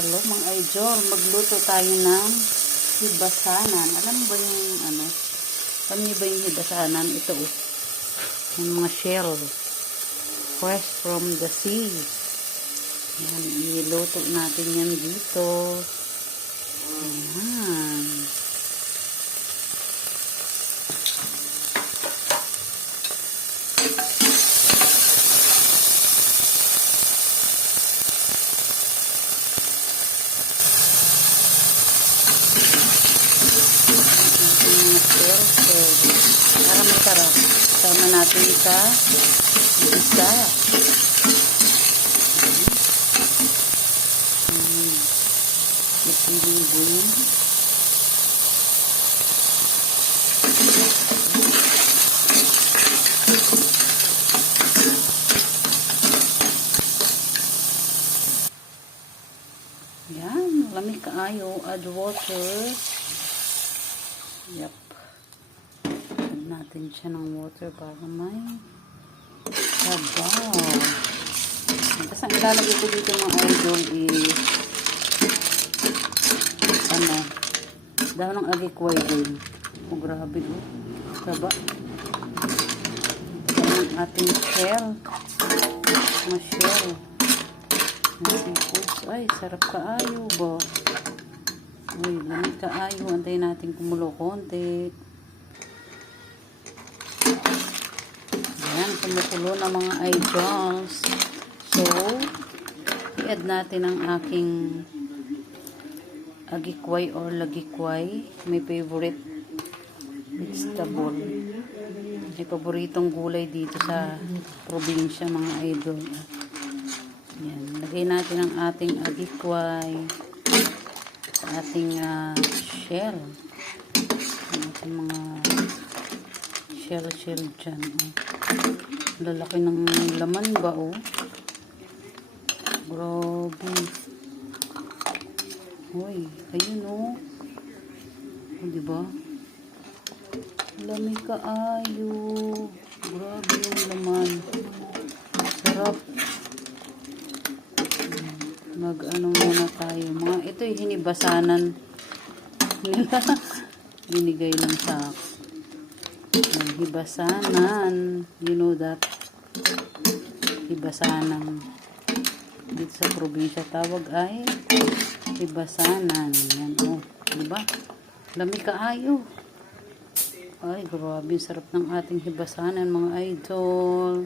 Hello mga idol, magluto tayo ng hibasanan. Alam mo ba yung alam niyo ba yung hibasanan? Ito yung mga shell, fresh from the sea. Yan, iluto natin yan dito. Ayan. Para masarap, sama natin sa isa. Isilibin. Yan, lamig kaayo. Add water. Yep. Add natin siya ng water para may sabaw. Tapos ang ilalagay ko dito mga idol is daw ng agikway din. Oh, grabe oh. Saba. Ito ang ating shell. Mga shell. Ay, sarap kaayo ba? Uy, lamig kaayo. Antayin natin kumulo konti. Ayan, kumukulo na mga idols. So, i-add natin ang aking agikway or lagikway. May favorite vegetable. May paboritong gulay dito sa probinsya mga idol. Yan. Lagay natin ang ating agikway sa ating shell. Ang ating mga shell dyan. Lalaki ng laman ba oh. Grabe. Uy, ayun oh. Diba? Lamig kaayo. Grabe yung laman. Sarap. Mag-ano muna tayo. Mga ito yung hinibasanan nila. Binigay lang sa hibasanan. You know that. Hibasanan. Dito sa probinsya tawag ay hibasanan. Yan oh. Diba? Lamig kaayo. Ay, grabe. Sarap ng ating hibasanan mga idol.